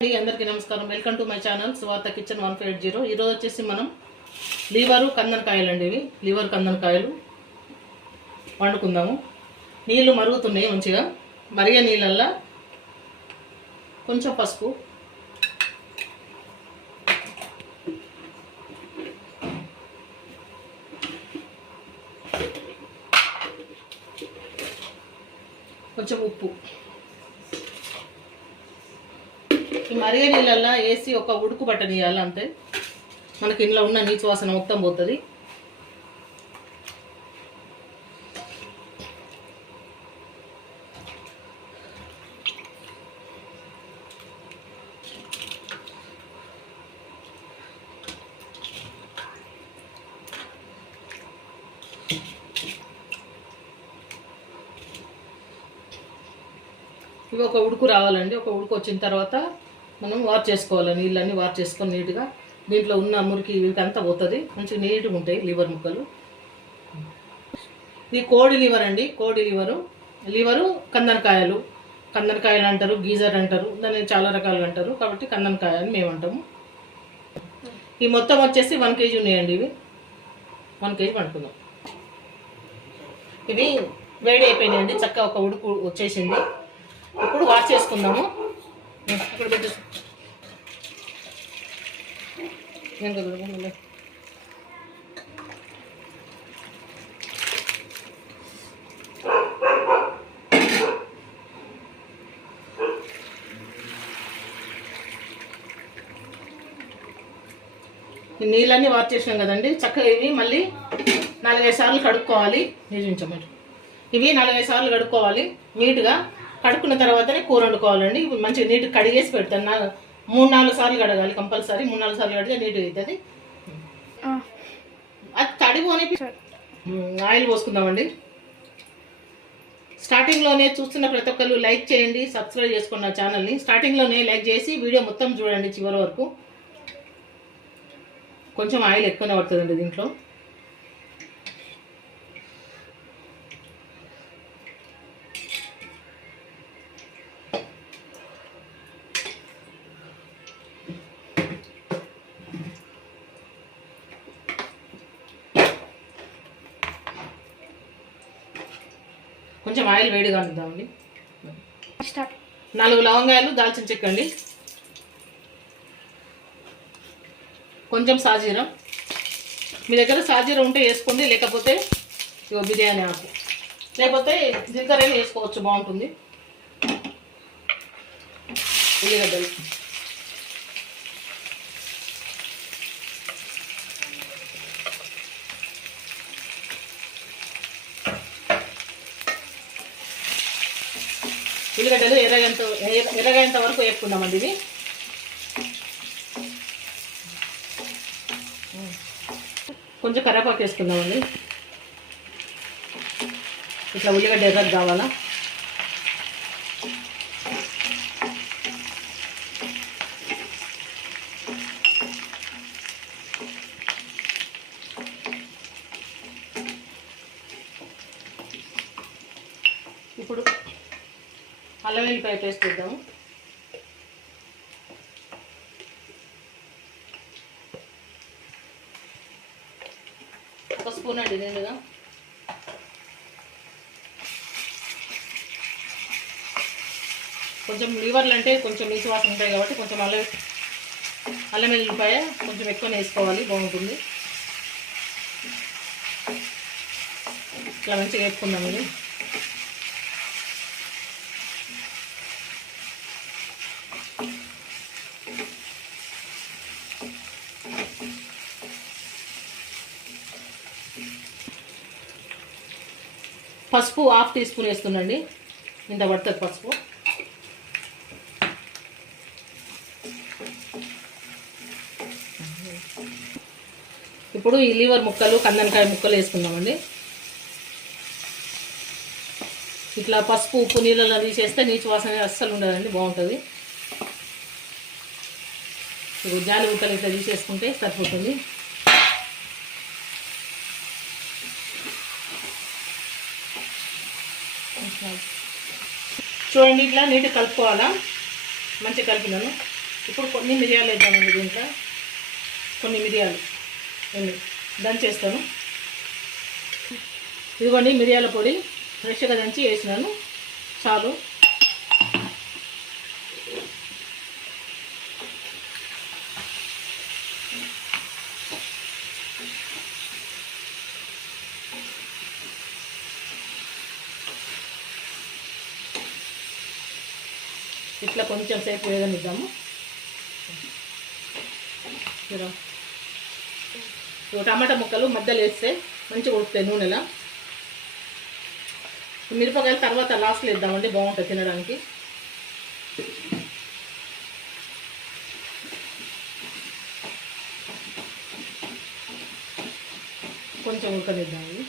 అందరికీ నమస్కారం. Welcome to my channel సువార్త కిచెన్ 1580. ఈరోజు వచ్చేసి మనం లివరు కందనకాయలు అండి. ఇవి లివర్ కందనకాయలు వండుకుందాము. నీళ్ళు మరుగుతున్నాయి మంచిగా. మరిగే నీళ్ళల్లో కొంచెం పసుపు, కొంచెం ఉప్పు, ఈ మరిగే నీళ్ళల్లో వేసి ఒక ఉడుకు పట్టనియాలి. అంతే, మనకి ఇంట్లో ఉన్న నీచు వాసన మొత్తం పోతుంది. ఇవి ఒక ఉడుకు రావాలండి. ఒక ఉడుకు వచ్చిన తర్వాత మనం వాష్ చేసుకోవాలి. నీళ్ళన్నీ వాష్ చేసుకొని నీట్గా దీంట్లో ఉన్న మురికి వీటికంతా పోతుంది. మంచిగా నీట్గా ఉంటాయి లివర్ ముక్కలు. ఇది కోడి లివర్ అండి. కోడి లివరు కందనకాయలు అంటారు, గీజర్ అంటారు, దాన్ని చాలా రకాలుగా అంటారు. కాబట్టి కందనకాయ అని మేము అంటాము. ఈ మొత్తం వచ్చేసి 1 kg ఉన్నాయండి. ఇవి 1 kg వండుకుందాం. ఇవి వేడి అయిపోయినాయండి. చక్కగా ఒక ఉడుకు వచ్చేసింది. ఇప్పుడు వాష్ చేసుకుందాము. అక్కడ పెట్టు. నీళ్ళన్నీ వాష్ చేసినాం కదండి. చక్కగా ఇవి మళ్ళీ 4-5 సార్లు కడుక్కోవాలి. నిజంచమండి, ఇవి 4-5 సార్లు కడుక్కోవాలి. నీట్గా కడుక్కున్న తర్వాతనే కూర వండుకోవాలండి. మంచిగా నీట్గా కడిగేసి పెడతాను. 3-4 సార్లు కడగాలి కంపల్సరీ. 3-4 సార్లు కడితే నీట్గా అవుతుంది. అది తడిపోని ఆయిల్ పోసుకుందామండి. స్టార్టింగ్లోనే చూస్తున్న ప్రతి ఒక్కరు లైక్ చేయండి, సబ్స్క్రైబ్ చేసుకున్న ఛానల్ని. స్టార్టింగ్లోనే లైక్ చేసి వీడియో మొత్తం చూడండి చివరి వరకు. కొంచెం ఆయిల్ ఎక్కువనే పడుతుందండి దీంట్లో. కొంచెం ఆయిల్ వేడిగా ఉంటుందండి. 4 లవంగాయలు, దాల్చిన చెక్క అండి, కొంచెం సాజీరం. మీ దగ్గర సాజీరం ఉంటే వేసుకోండి, లేకపోతే బిర్యానీ ఆకు, లేకపోతే జీలకర్ర వేసుకోవచ్చు, బాగుంటుంది. ఉల్లిగడ్డలు, ఉల్లిగడ్డలు ఎర్రగంట వరకు వేసుకుందామండి. ఇవి కొంచెం కరివేపాకు వేసుకుందామండి. ఇట్లా ఉల్లిగడ్డ ఎర్రగా కావాలా. ఇప్పుడు అల్లం వెల్లిపాయ పేస్ట్ వేద్దాము. ఒక స్పూన్ అండి నిండుగా. కొంచెం లివర్లు అంటే కొంచెం నీసు వాసన ఉంటాయి కాబట్టి కొంచెం అల్లం వెల్లిపాయ కొంచెం ఎక్కువ వేసుకోవాలి, బాగుంటుంది. ఇట్లా మంచిగా వేసుకుందాం. ఇది పసుపు 1/2 టీ స్పూన్ వేస్తుందండి. ఇంత పడుతుంది పసుపు. ఇప్పుడు ఈ లివర్ ముక్కలు, కందనకాయ ముక్కలు వేసుకుందామండి. ఇట్లా పసుపు ఉప్పు నీళ్ళలో తీసేస్తే నీచు వాసన అస్సలు ఉండదండి, బాగుంటుంది. ఇప్పుడు జాలి ముక్కలు ఇట్లా తీసేసుకుంటే సరిపోతుంది. చూడండి, ఇట్లా నీట్గా కలుపుకోవాలా. మంచిగా కలిపినాను. ఇప్పుడు కొన్ని మిరియాలు వేద్దామండి దీంట్లో. కొన్ని మిరియాలు దంచేస్తాను. ఇదిగోండి మిరియాల పొడి ఫ్రెష్గా దంచి వేసినాను, చాలు. ఇట్లా కొంచెం సేపు వేగనిద్దాము. టమాటా ముక్కలు మధ్యలో వేస్తే మంచిగా ఉడుకుతాయి నూనెలా. మిరపకాయలు తర్వాత లాస్ట్లో వేద్దామండి, బాగుంటుంది తినడానికి. కొంచెం ఉడకనిద్దాము.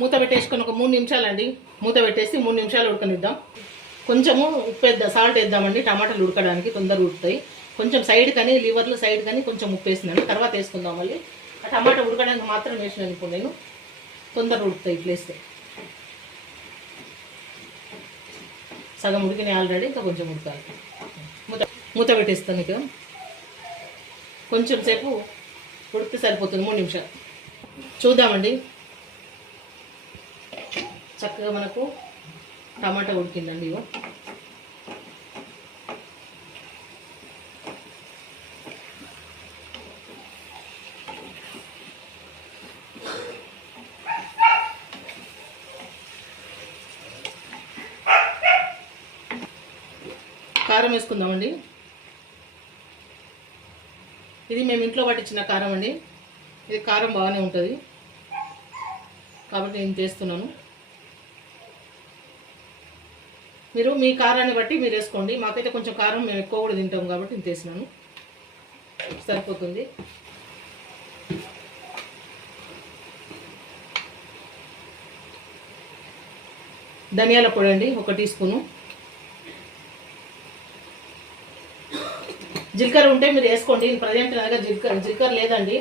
మూత పెట్టేసుకొని ఒక 3 నిమిషాలు అండి, మూత పెట్టేసి 3 నిమిషాలు ఉడకనిద్దాం. కొంచెము ఉప్పు సాల్ట్ వేద్దామండి, టమాటాలు ఉడకడానికి తొందరగా ఉడుకుతాయి. కొంచెం సైడ్ కానీ లివర్లు సైడ్ కానీ కొంచెం ఉప్పు వేసినాను, తర్వాత వేసుకుందాం. మళ్ళీ ఆ టమాటా ఉడకడానికి మాత్రం వేసినాను ఇప్పుడు నేను, తొందరగా ఉడుకుతాయి ఇట్లా వేస్తే. సగం ఉడికినాయి ఆల్రెడీ, ఇంకా కొంచెం ఉడకాలి. మూత పెట్టేస్తాను. ఇక కొంచెం సేపు ఉడికితే సరిపోతుంది, 3 నిమిషాలు. చూద్దామండి. చక్కగా మనకు టమాటా ఉడికిందండి. ఇగో కారం వేసుకుందామండి. ఇది మేము ఇంట్లో పట్టించిన కారం అండి. ఇది కారం బాగానే ఉంటుంది కాబట్టి నేను చేస్తున్నాను. మీరు మీ కారాన్ని బట్టి మీరు వేసుకోండి. మాకైతే కొంచెం కారం మేము ఎక్కువ కూడా తింటాం కాబట్టి నేను వేసినాను, సరిపోతుంది. ధనియాల పొడి అండి 1 టీ స్పూను. జీలకర్ర ఉంటే మీరు వేసుకోండి. ప్రజెంట్ అనగా జీలకర్ర లేదండి,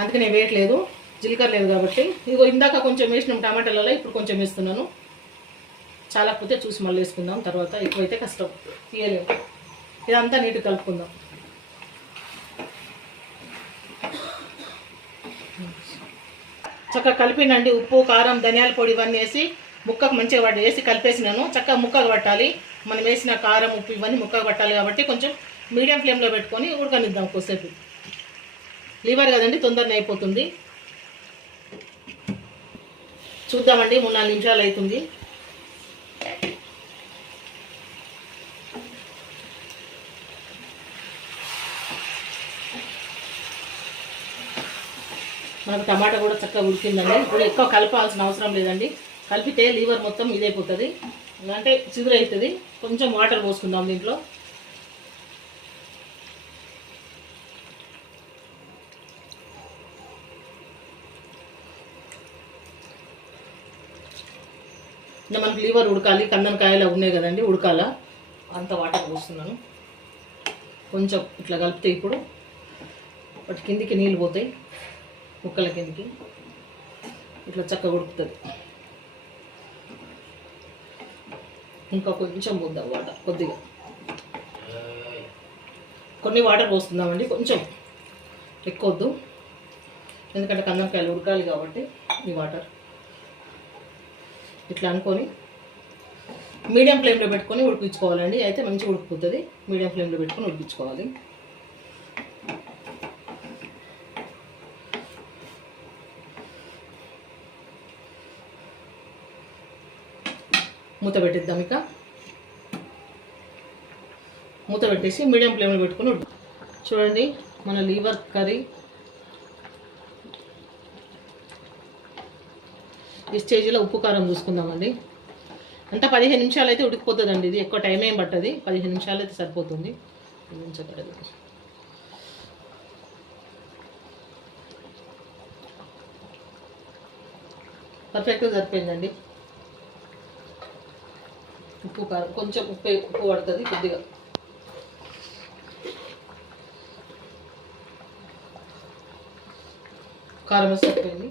అందుకే నేను వేయట్లేదు. జీలకర్ర లేదు కాబట్టి ఇదిగో ఇందాక కొంచెం వేసినాం టమాటాలలో, ఇప్పుడు కొంచెం వేస్తున్నాను. చాలాకపోతే చూసి మళ్ళీ వేసుకుందాం తర్వాత, ఎక్కువైతే కష్టం తీయలేము. ఇదంతా నీట్గా కలుపుకుందాం. చక్కగా కలిపినండి. ఉప్పు, కారం, ధనియాల పొడి ఇవన్నీ వేసి ముక్కకు మంచిగా వేసి కలిపేసినాను. చక్కగా ముక్కకు పట్టాలి. మనం వేసిన కారం, ఉప్పు ఇవన్నీ ముక్కకు పట్టాలి కాబట్టి కొంచెం మీడియం ఫ్లేమ్లో పెట్టుకొని ఉడకనిద్దాం కొద్దిసేపు. లివర్ కదండి, తొందరనే అయిపోతుంది. చూద్దామండి, 3-4 నిమిషాలు అవుతుంది. మనకు టమాటా కూడా చక్కగా ఉడికిందండి. ఇప్పుడు ఎక్కువ కలపాల్సిన అవసరం లేదండి. కలిపితే లివర్ మొత్తం ఇదైపోతుంది, అంటే చిగురైతుంది. కొంచెం వాటర్ పోసుకుందాం దీంట్లో. ఇంకా మనకు లివర్ ఉడకాలి, కందనకాయలు ఉన్నాయి కదండి, ఉడకాల. అంత వాటర్ పోస్తున్నాను. కొంచెం ఇట్లా కలిపితే ఇప్పుడు వాటి కిందికి నీళ్ళు పోతాయి, ముక్కల కిందికి. ఇట్లా చక్కగా ఉడుకుతుంది. ఇంకా కొంచెం పోద్దాం వాటర్, కొద్దిగా కొన్ని వాటర్ పోస్తున్నామండి. కొంచెం ఎక్కువ వద్దు, ఎందుకంటే కందనకాయలు ఉడకాలి కాబట్టి ఈ వాటర్. ఇట్లా అనుకొని మీడియం ఫ్లేమ్లో పెట్టుకొని ఉడికించుకోవాలండి. అయితే మంచిగా ఉడికిపోతుంది. మీడియం ఫ్లేమ్లో పెట్టుకొని ఉడికించుకోవాలి. మూత పెట్టిద్దాం. ఇక మూత పెట్టేసి మీడియం ఫ్లేమ్లో పెట్టుకొని చూడండి మన లివర్ కర్రీ ఈ స్టేజ్లో ఉప్పు కారం చూసుకుందామండి. అంతా 15 నిమిషాలు అయితే ఉడికిపోతుందండి. ఇది ఎక్కువ టైం ఏం పట్టదు, 15 నిమిషాలు అయితే సరిపోతుంది. పర్ఫెక్ట్గా సరిపోయిందండి. ఉప్పు కారం కొంచెం ఉప్పు పడుతుంది కొద్దిగా. కారం సరిపోయింది.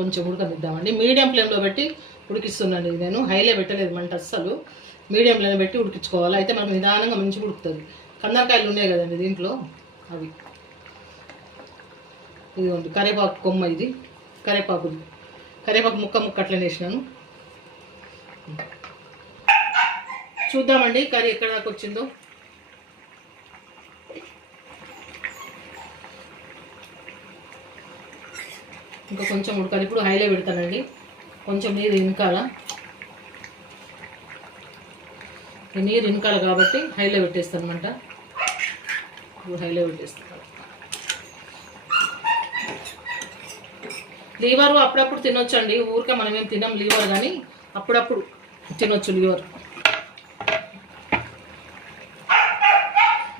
కొంచెం ఉడకనిద్దామండి. మీడియం ఫ్లేమ్లో పెట్టి ఉడికిస్తున్నాను నేను, హైలో పెట్టలేదు మంట అస్సలు. మీడియం ఫ్లేమ్లో పెట్టి ఉడికించుకోవాలి. అయితే మనకు నిదానంగా మంచిగా ఉడుకుతుంది. కందరకాయలు ఉన్నాయి కదండి దీంట్లో, అవి ఇదిగోండి కరివేపాకు కొమ్మ, ఇది కరివేపాకు ముక్క అట్లనే వేసినాను. చూద్దామండి కర్రీ ఎక్కడ దాకా వచ్చిందో. ఇంకా కొంచెం ఉడకాలి. ఇప్పుడు హైలో పెడతానండి, కొంచెం నీరు ఇనకాల. నీరు ఇనకాల కాబట్టి హైలో పెట్టేస్తాను అనమాట. ఇప్పుడు హైలో పెట్టేస్తాను. లీవర్ అప్పుడప్పుడు తినొచ్చు అండి, ఊరికే మనం ఏం తినాం లీవర్, కానీ అప్పుడప్పుడు తినొచ్చు లీవర్.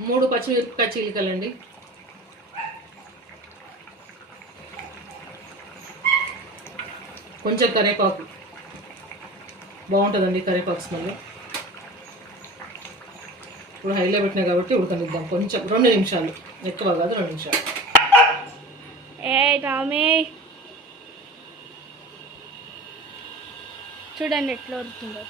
3 పచ్చిమిరపకాయ చీలికలండి. కొంచెం కరివేపాకు, బాగుంటుందండి కరివేపాకు స్మెల్. ఇప్పుడు హైలో పెట్టినా కాబట్టి ఉడకనిద్దాం కొంచెం, 2 నిమిషాలు, ఎక్కువ కాదు 2 నిమిషాలు. చూడండి ఎట్లా ఉడుతుందో.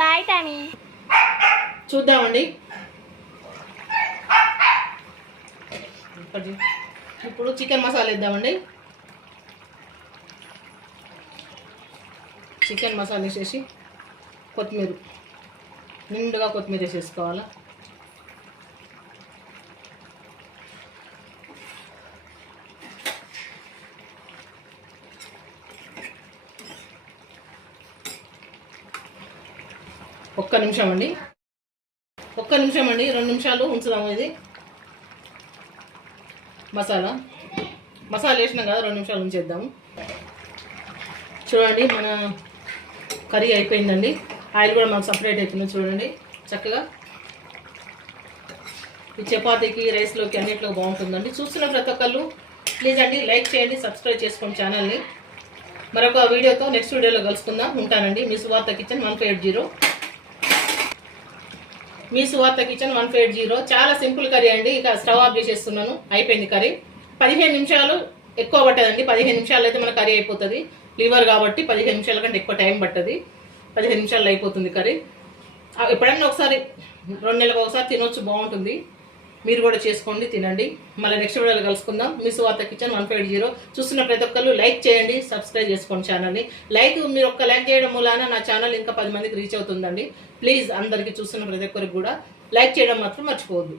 బాయ్ టామీ. చూద్దామండి. ఇప్పుడు చికెన్ మసాలా వేద్దామండి. చికెన్ మసాలా వేసేసి కొత్తిమీర, నిండుగా కొత్తిమీర వేసేసుకోవాలి. ఒక్క నిమిషం అండి, 2 నిమిషాలు ఉంచుదాము. ఇది మసాలా వేసినాం కదా, 2 నిమిషాలు ఉంచేద్దాము. చూడండి మన కర్రీ అయిపోయిందండి. ఆయిల్ కూడా మనకు సపరేట్ అవుతుంది చూడండి చక్కగా. ఈ చపాతీకి, రైస్లోకి అన్నిట్లో బాగుంటుందండి. చూస్తున్న ప్రతి ఒక్కళ్ళు ప్లీజ్ అండి లైక్ చేయండి, సబ్స్క్రైబ్ చేసుకోండి ఛానల్ని. మరొక వీడియోతో నెక్స్ట్ వీడియోలో కలుసుకుందాం. ఉంటానండి. మీ సువార్త కిచెన్ 180. మీ సువార్త కిచెన్ 180. చాలా సింపుల్ కర్రీ అండి. ఇక స్టవ్ ఆఫ్ చేసేస్తున్నాను, అయిపోయింది కర్రీ. 15 నిమిషాలు ఎక్కువ పట్టదండి. 15 నిమిషాలు అయితే మన కర్రీ అయిపోతుంది. లివర్ కాబట్టి 15 నిమిషాల కంటే ఎక్కువ టైం పట్టదు. 15 నిమిషాల్లో అయిపోతుంది కర్రీ. ఎప్పుడైనా ఒకసారి, 2 నెలలకు ఒకసారి తినొచ్చు, బాగుంటుంది. మీరు కూడా చేసుకోండి, తినండి. మళ్ళీ నెక్స్ట్ వీడియోలో కలుసుకుందాం. మీ సువార్త కిచెన్ 180. చూస్తున్న ప్రతి ఒక్కళ్ళు లైక్ చేయండి, సబ్స్క్రైబ్ చేసుకోండి ఛానల్ని. మీరు ఒక్క లైక్ చేయడం మూలాన నా ఛానల్ ఇంకా 10 మందికి రీచ్ అవుతుందండి. ప్లీజ్ అందరికీ, చూస్తున్న ప్రతి ఒక్కరికి కూడా లైక్ చేయడం మాత్రం మర్చిపోవద్దు.